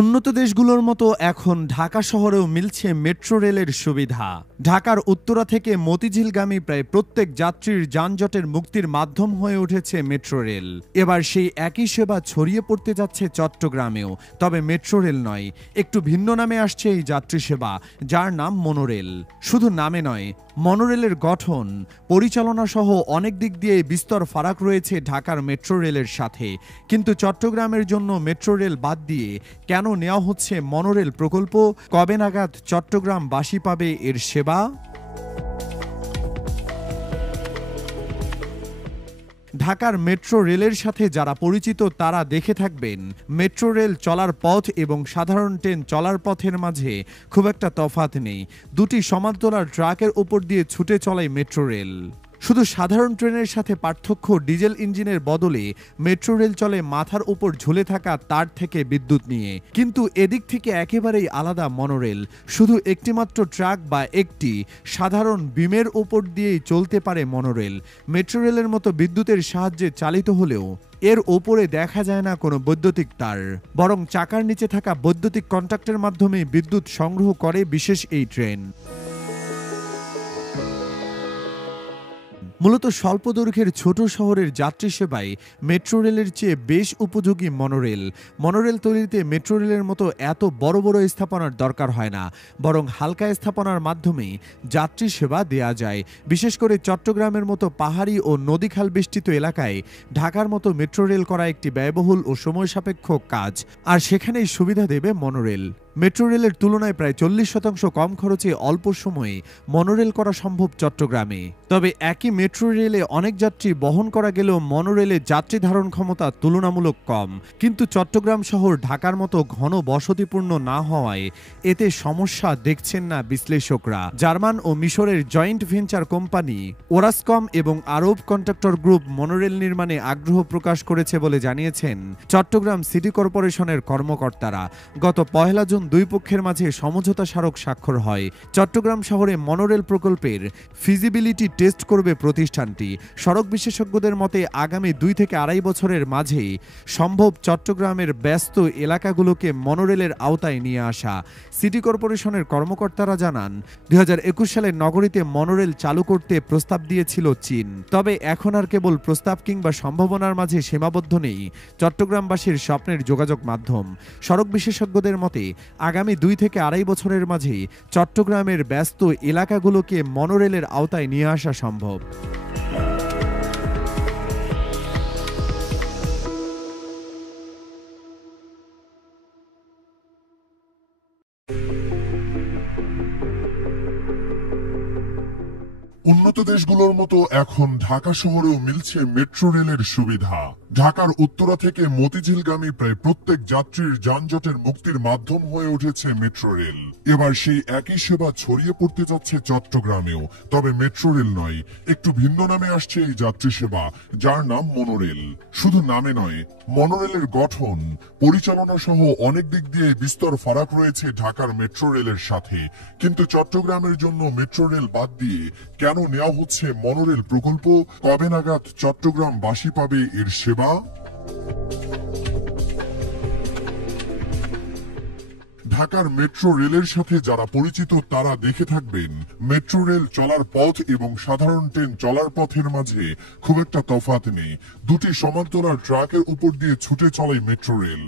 উন্নত দেশগুলোর মতো এখন ঢাকা শহরেও মিলছে মেট্রো রেলের সুবিধা। ঢাকার উত্তরা থেকে মতিঝিলগামী প্রায় প্রত্যেক যাত্রীর যানজটের মুক্তির মাধ্যম হয়ে উঠেছে মেট্রো রেল। এবার সেই একই সেবা ছড়িয়ে পড়তে যাচ্ছে চট্টগ্রামেও। তবে মেট্রো রেল নয়, একটু ভিন্ন নামে আসছে এই যাত্রী সেবা, যার নাম মনোরেল। শুধু নামে নয়, মনোরেলের গঠন, পরিচালনা সহ অনেক দিক দিয়ে বিস্তর ফারাক রয়েছে ঢাকার মেট্রো রেলের সাথে। কিন্তু চট্টগ্রামের জন্য মেট্রো রেল বাদ দিয়ে কেন নেওয়া হচ্ছে মনোরেল প্রকল্প? কবে নাগাদ চট্টগ্রামবাসী পাবে এর সেবা? ঢাকার মেট্রো রেলের সাথে যারা পরিচিত তারা দেখে থাকবেন, মেট্রো রেল চলার পথ এবং সাধারণ ট্রেন চলার পথের মাঝে খুব একটা তফাৎ নেই। দুটি সমান্তরাল ট্র্যাকের উপর দিয়ে ছুটে চলে মেট্রো রেল। শুধু সাধারণ ট্রেনের সাথে পার্থক্য, ডিজেল ইঞ্জিনের বদলে মেট্রো রেল চলে মাথার উপর ঝুলে থাকা তার থেকে বিদ্যুৎ নিয়ে। কিন্তু এদিক থেকে একেবারেই আলাদা মনোরেল। শুধু একটিমাত্র ট্রাক বা একটি সাধারণ বিমের উপর দিয়েই চলতে পারে মনোরেল। মেট্রো রেলের মতো বিদ্যুতের সাহায্যে চালিত হলেও এর ওপরে দেখা যায় না কোনো বৈদ্যুতিক তার, বরং চাকার নিচে থাকা বৈদ্যুতিক কন্ট্যাক্টের মাধ্যমে বিদ্যুৎ সংগ্রহ করে বিশেষ এই ট্রেন। মূলত স্বল্প দৈর্ঘ্যের ছোট শহরের যাত্রী সেবায় মেট্রো রেলের চেয়ে বেশ উপযোগী মনোরেল। মনোরেল তৈরিতে মেট্রো রেলের মতো এত বড় বড় স্থাপনার দরকার হয় না, বরং হালকা স্থাপনার মাধ্যমে যাত্রী সেবা দেয়া যায়। বিশেষ করে চট্টগ্রামের মতো পাহাড়ি ও নদীখাল বেষ্টিত এলাকায় ঢাকার মতো মেট্রো রেল করা একটি ব্যয়বহুল ও সময় সাপেক্ষ কাজ, আর সেখানেই সুবিধা দেবে মনোরেল। মেট্রো রেলের তুলনায় প্রায় 40% কম খরচে অল্প সময়ে মনোরেল করা সম্ভব চট্টগ্রামে। তবে একই মেট্রো রেলে অনেক যাত্রী বহন করা গেলেও মনোরেলে যাত্রী ধারণ ক্ষমতা তুলনামূলক কম। কিন্তু চট্টগ্রাম শহর ঢাকার মতো ঘন বসতিপূর্ণ না হওয়ায় এতে সমস্যা দেখছেন না বিশ্লেষকরা। জার্মান ও মিশরের জয়েন্ট ভেঞ্চার কোম্পানি ওরাসকম এবং আরব কন্ট্রাক্টর গ্রুপ মনোরেল নির্মাণে আগ্রহ প্রকাশ করেছে বলে জানিয়েছেন চট্টগ্রাম সিটি কর্পোরেশনের কর্মকর্তারা। গত 1 জুন দুই পক্ষের মাঝে সমঝোতা স্মারক স্বাক্ষর হয়। চট্টগ্রাম শহরে মনোরেল প্রকল্পের ফিজিবিলিটি টেস্ট করবে প্রতিষ্ঠানটি। সড়ক বিশেষজ্ঞদের মতে আগামী 2 থেকে 2.5 বছরের মাঝেই সম্ভব চট্টগ্রামের ব্যস্ত এলাকাগুলোকে মনোরেলের আওতায় নিয়ে আসা। সিটি কর্পোরেশনের কর্মকর্তারা জানান, 2021 সালে নগরীতে মনোরেল চালু করতে প্রস্তাব দিয়েছিল চীন। তবে এখন আর কেবল প্রস্তাব কিংবা সম্ভাবনার মাঝে সীমাবদ্ধ নেই চট্টগ্রামবাসীর স্বপ্নের যোগাযোগ মাধ্যম। সড়ক বিশেষজ্ঞদের মতে আগামী 2 থেকে 2.5 বছরের মাঝে চট্টগ্রামের ব্যস্ত এলাকাগুলোকে মনোরেলের আওতায় নিয়ে আসা সম্ভব। উন্নত দেশগুলোর মতো এখন ঢাকা শহরেও মিলছে মেট্রো রেলের সুবিধা। ঢাকার উত্তরা থেকে মতিঝিলগামী প্রায় প্রত্যেক যাত্রীর যানজটের মুক্তির মাধ্যম হয়ে উঠেছে মেট্রো রেল। এবার সেই একই সেবা ছড়িয়ে পড়তে যাচ্ছে চট্টগ্রামেও। তবে মেট্রো রেল নয়, একটু ভিন্ন নামে আসছে এই যাত্রী সেবা, যার নাম মনোরেল। শুধু নামে নয়, মনোরেলের গঠন, পরিচালনা সহ অনেক দিক দিয়ে বিস্তর ফারাক রয়েছে ঢাকার মেট্রো রেলের সাথে। কিন্তু চট্টগ্রামের জন্য মেট্রো রেল বাদ দিয়ে কেন নেওয়া হচ্ছে মনোরেল প্রকল্প? কবে নাগাদ চট্টগ্রামবাসী পাবে এর সেবা? ঢাকার মেট্রো রেলের সাথে যারা পরিচিত তারা দেখে থাকবেন, মেট্রো রেল চলার পথ এবং সাধারণ ট্রেন চলার পথের মাঝে খুব একটা তফাৎ নেই। দুটি সমান্তরাল ট্র্যাকের উপর দিয়ে ছুটে চলে মেট্রো রেল।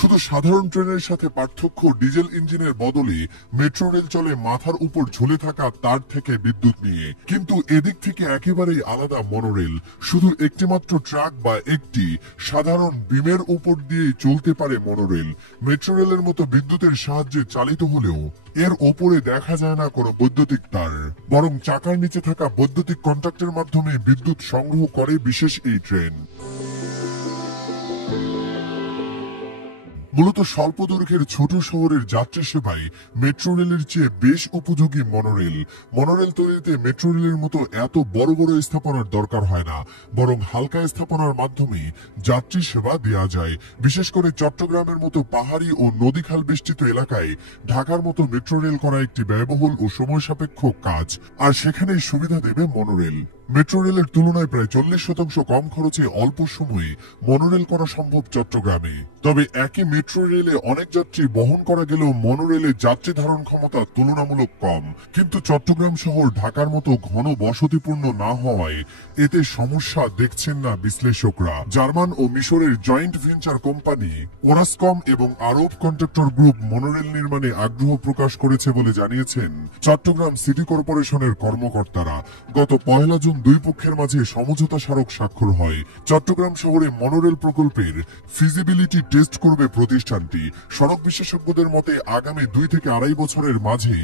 শুধু সাধারণ ট্রেনের সাথে পার্থক্য, ডিজেল ইঞ্জিনের বদলে মেট্রো রেল চলে মাথার উপর ঝুলে থাকা তার থেকে বিদ্যুৎ নিয়ে। কিন্তু এদিক থেকে একেবারেই আলাদা মনোরেল। শুধু একটিমাত্র ট্রাক বা একটি সাধারণ বিমের উপর দিয়েই চলতে পারে মনোরেল। মেট্রো রেলের মতো বিদ্যুতের সাহায্যে চালিত হলেও এর ওপরে দেখা যায় না কোনো বৈদ্যুতিক তার, বরং চাকার নিচে থাকা বৈদ্যুতিক কন্ট্যাক্টের মাধ্যমে বিদ্যুৎ সংগ্রহ করে বিশেষ এই ট্রেন। মূলত স্বল্প দৈর্ঘ্যের ছোট শহরের যাত্রী সেবায় মেট্রো রেলের চেয়ে বেশ উপযোগী মনোরেল। মনোরেল তৈরিতে মেট্রো রেলের মতো এত বড় বড় স্থাপনার দরকার হয় না, বরং হালকা স্থাপনার মাধ্যমে যাত্রী সেবা দেয়া যায়। বিশেষ করে চট্টগ্রামের মতো পাহাড়ি ও নদীখাল বেষ্টিত এলাকায় ঢাকার মতো মেট্রো রেল করা একটি ব্যয়বহুল ও সময় সাপেক্ষ কাজ, আর সেখানেই সুবিধা দেবে মনোরেল। মেট্রো রেলের তুলনায় প্রায় 40% কম খরচে অল্প সময়ে মনোরেল করা সম্ভব চট্টগ্রামে। তবে একই মেট্রো রেলে অনেক যাত্রী বহন করা গেলেও মনোরেলে যাত্রী ধারণ ক্ষমতা তুলনামূলক কম। কিন্তু চট্টগ্রাম শহর ঢাকার মতো ঘন বসতিপূর্ণ না হওয়ায় এতে সমস্যা দেখছেন না বিশ্লেষকরা। জার্মান ও মিশরের জয়েন্ট ভেঞ্চার কোম্পানি ওরাসকম এবং আরব কন্ট্রাক্টর গ্রুপ মনোরেল নির্মাণে আগ্রহ প্রকাশ করেছে বলে জানিয়েছেন চট্টগ্রাম সিটি কর্পোরেশনের কর্মকর্তারা। গত 1 জুন দুই পক্ষের মাঝে সমঝোতা স্মারক স্বাক্ষর হয়। চট্টগ্রাম শহরে মনোরেল প্রকল্পের ফিজিবিলিটি টেস্ট করবে প্রতিষ্ঠানটি। সড়ক বিশেষজ্ঞদের মতে আগামী 2 থেকে 2.5 বছরের মাঝে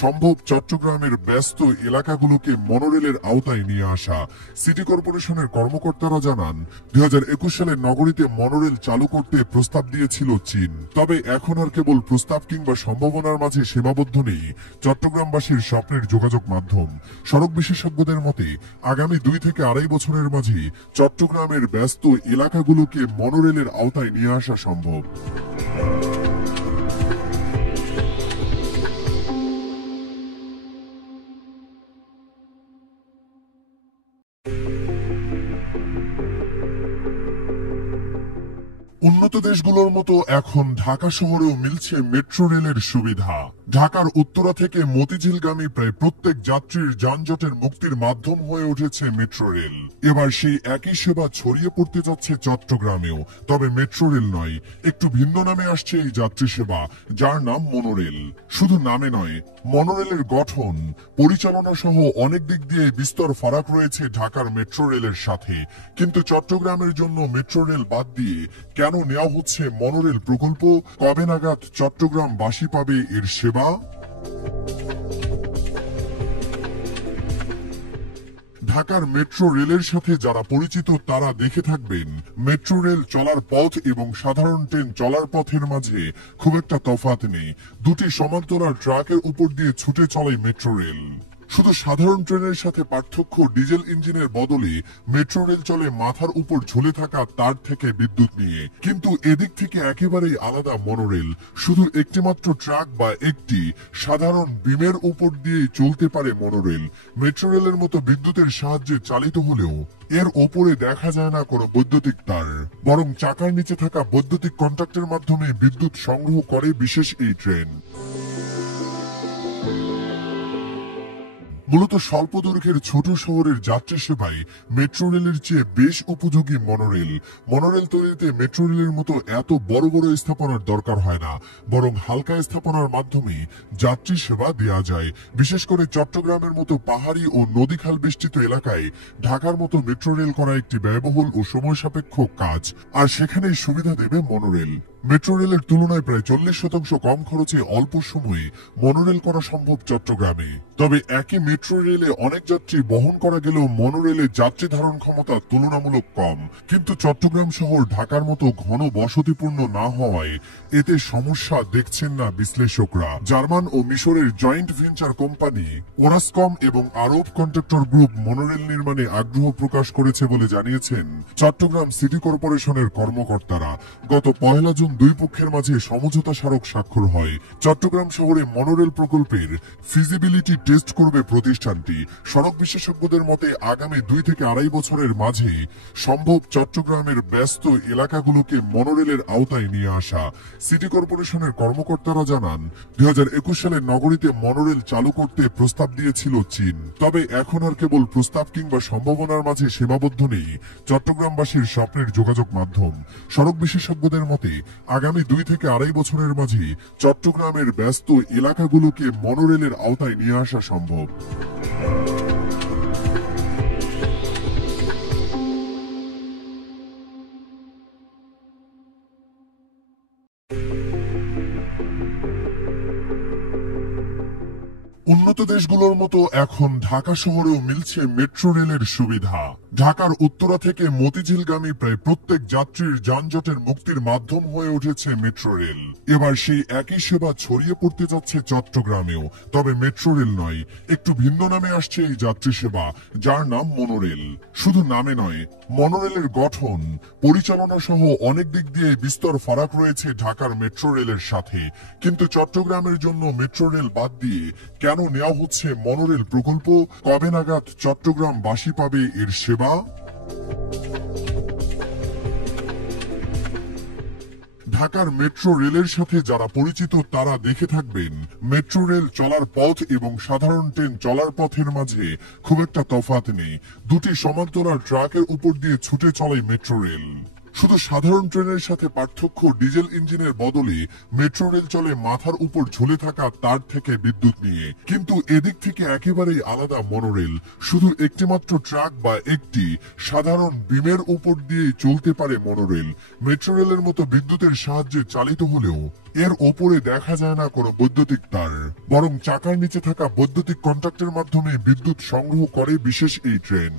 সম্ভব চট্টগ্রামের ব্যস্ত এলাকাগুলোকে মনোরেলের আওতায় নিয়ে আসা। সিটি কর্পোরেশনের কর্মকর্তারা জানান 2021 সালে নগরীতে মনোরেল চালু করতে প্রস্তাব দিয়েছিল চীন। তবে এখন আর কেবল প্রস্তাব কিংবা সম্ভাবনার মাঝে সীমাবদ্ধ নেই চট্টগ্রামবাসীর স্বপ্নের যোগাযোগ মাধ্যম। সড়ক বিশেষজ্ঞদের মতে আগামী 2 থেকে 2.5 বছরের মাঝে চট্টগ্রামের ব্যস্ত এলাকাগুলোকে মনোরেলের আওতায় নিয়ে আসা সম্ভব। উন্নত দেশগুলোর মতো এখন ঢাকা শহরেও মিলছে মেট্রো রেলের সুবিধা। ঢাকার উত্তরা থেকে মতিঝিলগামী প্রায় প্রত্যেক যাত্রীর যানজটের মুক্তির মাধ্যম হয়ে উঠেছে মেট্রো রেল। এবার সেই একই সেবা ছড়িয়ে পড়তে যাচ্ছে চট্টগ্রামেও। তবে মেট্রো রেল নয়, একটু ভিন্ন নামে আসছে এই যাত্রী সেবা, যার নাম মনোরেল। শুধু নামে নয়, মনোরেলের গঠন, পরিচালনা সহ অনেক দিক দিয়ে বিস্তর ফারাক রয়েছে ঢাকার মেট্রো রেলের সাথে। কিন্তু চট্টগ্রামের জন্য মেট্রো রেল বাদ দিয়ে কেন নেওয়া হচ্ছে মনোরেল প্রকল্প? কবে নাগাদ চট্টগ্রামবাসী পাবে এর সেবা? ঢাকার মেট্রো রেলের সাথে যারা পরিচিত তারা দেখে থাকবেন মেট্রো রেল চলার পথ এবং সাধারণ ট্রেন চলার পথের মাঝে খুব একটা তফাৎ নেই। দুটি সমান্তরাল ট্র্যাকের উপর দিয়ে ছুটে চলে মেট্রো রেল। শুধু সাধারণ ট্রেনের সাথে পার্থক্য ডিজেল ইঞ্জিনের বদলে মেট্রো রেল চলে মাথার উপর ঝুলে থাকা তার থেকে বিদ্যুৎ নিয়ে। কিন্তু এদিক থেকে একেবারেই আলাদা মনোরেল। শুধু একটিমাত্র ট্রাক বা একটি সাধারণ বিমের উপর দিয়েই চলতে পারে মনোরেল। মেট্রো রেলের মতো বিদ্যুতের সাহায্যে চালিত হলেও এর ওপরে দেখা যায় না কোনো বৈদ্যুতিক তার, বরং চাকার নিচে থাকা বৈদ্যুতিক কন্ট্যাক্টের মাধ্যমে বিদ্যুৎ সংগ্রহ করে বিশেষ এই ট্রেন। মূলত স্বল্প দৈর্ঘ্যের ছোট শহরের যাত্রী সেবায় মেট্রো রেলের চেয়ে বেশ উপযোগী মনোরেল। মনোরেল তৈরিতে মেট্রো রেলের মতো এত বড় বড় স্থাপনার দরকার হয় না, বরং হালকা স্থাপনার মাধ্যমে যাত্রী সেবা দেওয়া যায়। বিশেষ করে চট্টগ্রামের মতো পাহাড়ি ও নদীখাল বেষ্টিত এলাকায় ঢাকার মতো মেট্রো রেল করা একটি ব্যয়বহুল ও সময় সাপেক্ষ কাজ, আর সেখানেই সুবিধা দেবে মনোরেল। মেট্রো রেলের তুলনায় প্রায় 40% কম খরচে অল্প সময়ে মনোরেল করা সম্ভব চট্টগ্রামে। তবে একই মেট্রো রেলে অনেক যাত্রী বহন করা গেলেও মনোরেলে যাত্রী ধারণ ক্ষমতা তুলনামূলক কম। কিন্তু চট্টগ্রাম শহর ঢাকার মতো ঘন বসতিপূর্ণ না হওয়ায় এতে সমস্যা দেখছেন না বিশ্লেষকরা। জার্মান ও মিশরের জয়েন্ট ভেঞ্চার কোম্পানি ওরাসকম এবং আরব কন্ট্রাক্টর গ্রুপ মনোরেল নির্মাণে আগ্রহ প্রকাশ করেছে বলে জানিয়েছেন চট্টগ্রাম সিটি কর্পোরেশনের কর্মকর্তারা। গত 1 জুন দুই পক্ষের মাঝে সমঝোতা স্মারক স্বাক্ষর হয়। চট্টগ্রাম শহরে মনোরেল প্রকল্পের ফিজিবিলিটি টেস্ট করবে প্রতিষ্ঠানটি। সড়ক বিশেষজ্ঞদের মতে আগামী 2 থেকে 2.5 বছরের মাঝে সম্ভব চট্টগ্রামের ব্যস্ত এলাকাগুলোকে মনোরেলের আওতায় নিয়ে আসা। সিটি কর্পোরেশনের কর্মকর্তারা জানান 2021 সালে নগরীতে মনোরেল চালু করতে প্রস্তাব দিয়েছিল চীন। তবে এখন আর কেবল প্রস্তাব কিংবা সম্ভাবনার মাঝে সীমাবদ্ধ নেই চট্টগ্রামবাসীর স্বপ্নের যোগাযোগ মাধ্যম। সড়ক বিশেষজ্ঞদের মতে আগামী 2 থেকে 2.5 বছরের মাঝে চট্টগ্রামের ব্যস্ত এলাকাগুলোকে মনোরেলের আওতায় নিয়ে আসা সম্ভব। উন্নত দেশগুলোর মতো এখন ঢাকা শহরেও মিলছে মেট্রো রেলের সুবিধা। ঢাকার উত্তরা থেকে মতিঝিলগামী প্রায় প্রত্যেক যাত্রীর যানজটের মুক্তির মাধ্যম হয়ে উঠেছে মেট্রো রেল। এবার সেই একই সেবা ছড়িয়ে পড়তে যাচ্ছে চট্টগ্রামেও। তবে মেট্রো রেল নয়, একটু ভিন্ন নামে আসছে এই যাত্রী সেবা, যার নাম মনোরেল। শুধু নামে নয়, মনোরেলের গঠন, পরিচালনা সহ অনেক দিক দিয়ে বিস্তর ফারাক রয়েছে ঢাকার মেট্রো রেলের সাথে। কিন্তু চট্টগ্রামের জন্য মেট্রো রেল বাদ দিয়ে কেন নেওয়া হচ্ছে মনোরেল প্রকল্প? কবে নাগাদ চট্টগ্রামবাসী পাবে এর সেবা? ঢাকার মেট্রো রেলের সাথে যারা পরিচিত তারা দেখে থাকবেন মেট্রো রেল চলার পথ এবং সাধারণ ট্রেন চলার পথের মাঝে খুব একটা তফাৎ নেই। দুটি সমান্তরাল ট্রাকের উপর দিয়ে ছুটে চলে মেট্রো রেল। শুধু সাধারণ ট্রেনের সাথে পার্থক্য ডিজেল ইঞ্জিনের বদলে মেট্রো রেল চলে মাথার উপর ঝুলে থাকা তার থেকে বিদ্যুৎ নিয়ে। কিন্তু এদিক থেকে একেবারেই আলাদা মনোরেল। শুধু একটিমাত্র ট্রাক বা একটি সাধারণ বিমের উপর দিয়েই চলতে পারে মনোরেল। মেট্রো রেলের মতো বিদ্যুতের সাহায্যে চালিত হলেও এর ওপরে দেখা যায় না কোনো বৈদ্যুতিক তার, বরং চাকার নিচে থাকা বৈদ্যুতিক কন্ট্যাক্টের মাধ্যমে বিদ্যুৎ সংগ্রহ করে বিশেষ এই ট্রেন।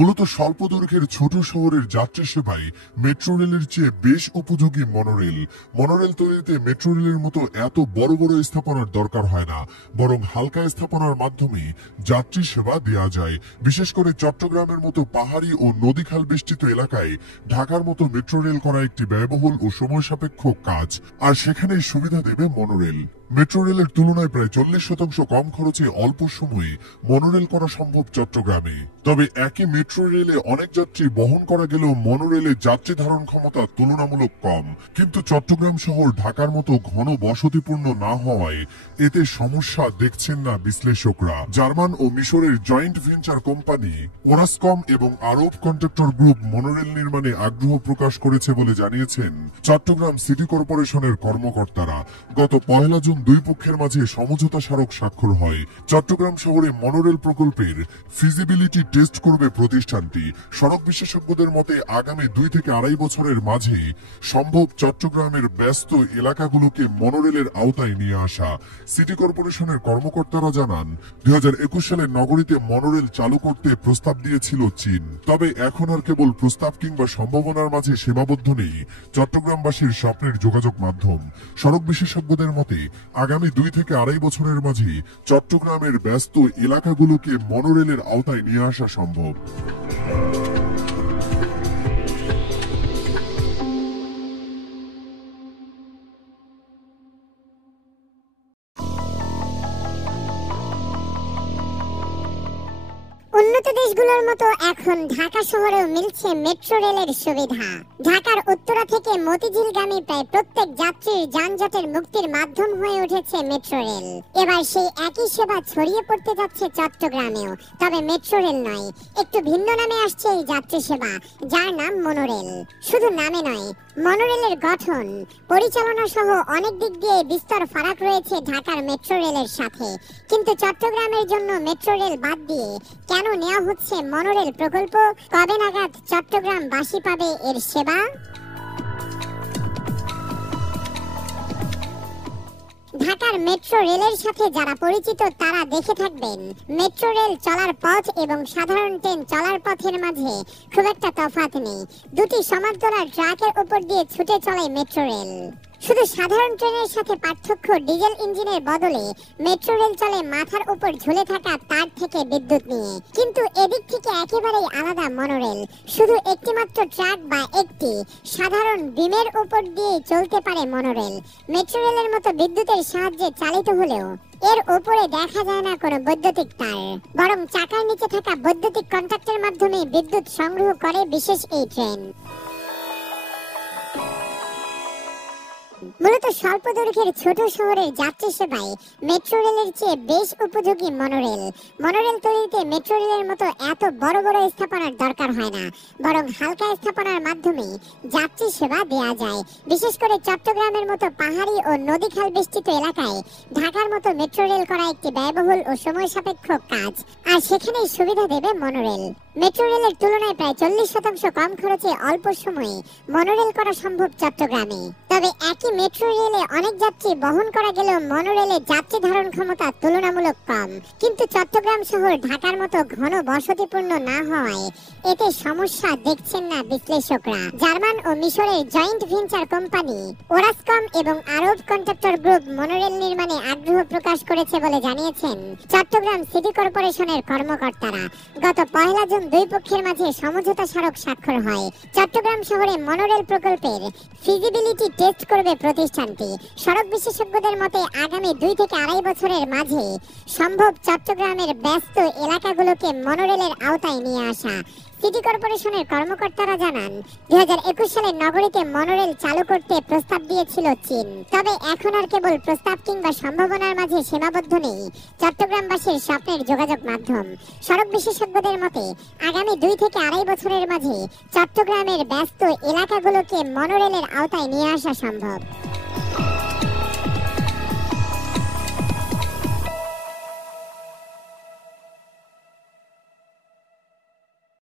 মূলত স্বল্প দৈর্ঘ্যের ছোট শহরের যাত্রী সেবায় মেট্রো রেলের চেয়ে বেশ উপযোগী মনোরেল। মনোরেল তৈরিতে মেট্রো রেলের মতো এত বড় বড় স্থাপনার দরকার হয় না, বরং হালকা স্থাপনার মাধ্যমে যাত্রী সেবা দেওয়া যায়। বিশেষ করে চট্টগ্রামের মতো পাহাড়ি ও নদীখাল বেষ্টিত এলাকায় ঢাকার মতো মেট্রো রেল করা একটি ব্যয়বহুল ও সময় সাপেক্ষ কাজ, আর সেখানেই সুবিধা দেবে মনোরেল। মেট্রো রেলের তুলনায় প্রায় 40% কম খরচে অল্প সময়ে মনোরেল করা সম্ভব চট্টগ্রামে। তবে একই মেট্রো রেলে অনেক যাত্রী বহন করা গেলেও মনোরেলে যাত্রী ধারণ ক্ষমতা তুলনামূলক কম। কিন্তু চট্টগ্রাম শহর ঢাকার মতো ঘন বসতিপূর্ণ না হওয়ায় এতে সমস্যা দেখছেন না বিশ্লেষকরা। জার্মান ও মিশরের জয়েন্ট ভেঞ্চার কোম্পানি ওরাসকম এবং আরব কন্ট্রাক্টর গ্রুপ মনোরেল নির্মাণে আগ্রহ প্রকাশ করেছে বলে জানিয়েছেন চট্টগ্রাম সিটি কর্পোরেশনের কর্মকর্তারা। গত 1 জুন দুই পক্ষের মাঝে সমঝোতা স্মারক স্বাক্ষর হয়। চট্টগ্রাম শহরে মনোরেল প্রকল্পের ফিজিবিলিটি টেস্ট করবে প্রতিষ্ঠানটি। সড়ক বিশেষজ্ঞদের মতে আগামী 2 থেকে 2.5 বছরের মাঝে সম্ভব চট্টগ্রামের ব্যস্ত এলাকাগুলোকে মনোরেলের আওতায় নিয়ে আসা। সিটি কর্পোরেশনের কর্মকর্তারা জানান 2021 সালে নগরীতে মনোরেল চালু করতে প্রস্তাব দিয়েছিল চীন। তবে এখন আর কেবল প্রস্তাব কিংবা সম্ভাবনার মাঝে সীমাবদ্ধ নেই চট্টগ্রামবাসীর স্বপ্নের যোগাযোগ মাধ্যম। সড়ক বিশেষজ্ঞদের মতে আগামী 2 থেকে 2.5 বছরের মাঝে চট্টগ্রামের ব্যস্ত এলাকাগুলোকে মনোরেলের আওতায় নিয়ে আসা সম্ভব। উন্নত দেশগুলোর মতো এখন ঢাকা শহরেও মিলছে মেট্রো রেলের সুবিধা। ঢাকার উত্তরা থেকে মতিঝিলগামী প্রায় প্রত্যেক যাত্রীর যানজটের মুক্তির মাধ্যম হয়ে উঠেছে মেট্রো রেল। এবার সেই একই সেবা ছড়িয়ে পড়তে যাচ্ছে চট্টগ্রামেও। তবে মেট্রো রেল নয়, একটু ভিন্ন নামে আসছে এই যাত্রী সেবা, যার নাম মনোরেল। শুধু নামে নয়, মনোরেলের গঠন, পরিচালনা সহ অনেক দিক দিয়ে বিস্তর ফারাক রয়েছে ঢাকার মেট্রো রেলের সাথে। কিন্তু চট্টগ্রামের জন্য মেট্রো রেল বাদ দিয়ে কেন নেওয়া হচ্ছে মনোরেল প্রকল্প? কবে নাগাদ চট্টগ্রামবাসী পাবে এর সেবা? ঢাকার মেট্রো রেলের সাথে যারা পরিচিত তারা দেখে থাকবেন মেট্রো রেল চলার পথ এবং সাধারণ ট্রেন চলার পথের মাঝে খুব একটা তফাৎ নেই। দুটি সমান্তরাল ট্রাকের উপর দিয়ে ছুটে চলে মেট্রো রেল। শুধু সাধারণ ট্রেনের সাথে পার্থক্য ডিজেল ইঞ্জিনের বদলে মেট্রো রেল চলে মাথার উপর ঝুলে থাকা তার থেকে বিদ্যুৎ নিয়ে। কিন্তু এদিক থেকে একেবারেই আলাদা মনোরেল। শুধু একটিমাত্র ট্রাক বা একটি সাধারণ বিমের উপর দিয়ে চলতে পারে মনোরেল। মেট্রো রেলের মতো বিদ্যুতের সাহায্যে চালিত হলেও এর উপরে দেখা যায় না কোনো বৈদ্যুতিক তার, বরং চাকার নিচে থাকা বৈদ্যুতিক কন্ট্যাক্টের মাধ্যমে বিদ্যুৎ সংগ্রহ করে বিশেষ এই ট্রেন। মূলত স্বল্প দৈর্ঘ্যের ছোট শহরের যাত্রী সেবায় মেট্রো রেলের চেয়ে বেশ উপযোগী মনোরেল। মনোরেল তৈরিতে মেট্রো রেলের মতো এত বড় বড় স্থাপনার দরকার হয় না, বরং হালকা স্থাপনার মাধ্যমে যাত্রী সেবা দেওয়া যায়। বিশেষ করে চট্টগ্রামের মতো পাহাড়ি ও নদীখাল বেষ্টিত এলাকায় ঢাকার মতো মেট্রো রেল করা একটি ব্যয়বহুল ও সময় সাপেক্ষ কাজ, আর সেখানেই সুবিধা দেবে মনোরেল। মেট্রো রেলের তুলনায় প্রায় 40% কম খরচে অল্প সময়ে মনোরেল করা সম্ভব চট্টগ্রামে। তবে একই মেট্রো রেলে অনেক যাত্রী বহন করা গেলেও মনোরেলে যাত্রী ধারণ ক্ষমতা তুলনামূলক কম। কিন্তু চট্টগ্রাম শহর ঢাকার মতো ঘন বসতিপূর্ণ না হওয়ায় এতে সমস্যা দেখছেন না বিশ্লেষকরা। জার্মান ও মিশরের জয়েন্ট ভেঞ্চার কোম্পানি ওরাসকম এবং আরব কন্ট্রাক্টর গ্রুপ মনোরেল নির্মাণে আগ্রহ প্রকাশ করেছে বলে জানিয়েছেন চট্টগ্রাম সিটি কর্পোরেশনের কর্মকর্তারা। গত 1 জুন দুই পক্ষের মাঝে সমঝোতা স্মারক স্বাক্ষর হয়। চট্টগ্রাম শহরে মনোরেল প্রকল্পের ফিজিবিলিটি টেস্ট করবে প্রতিষ্ঠানটি। সড়ক বিশেষজ্ঞদের মতে আগামী 2 থেকে 2.5 বছরের মাঝে সম্ভব চট্টগ্রামের ব্যস্ত এলাকাগুলোকে মনোরেলের আওতায় নিয়ে আসা। সিটি কর্পোরেশনের কর্মকর্তারা জানান 2021 সালে নগরীতে মনোরেল চালু করতে প্রস্তাব দিয়েছিল চীন। তবে এখন আর কেবল প্রস্তাব কিংবা সম্ভাবনার মাঝে সীমাবদ্ধ নেই চট্টগ্রামবাসীর স্বপ্নের যোগাযোগ মাধ্যম। সড়ক বিশেষজ্ঞদের মতে আগামী 2 থেকে 2.5 বছরের মাঝে চট্টগ্রামের ব্যস্ত এলাকাগুলোকে মনোরেলের আওতায় নিয়ে আসা সম্ভব।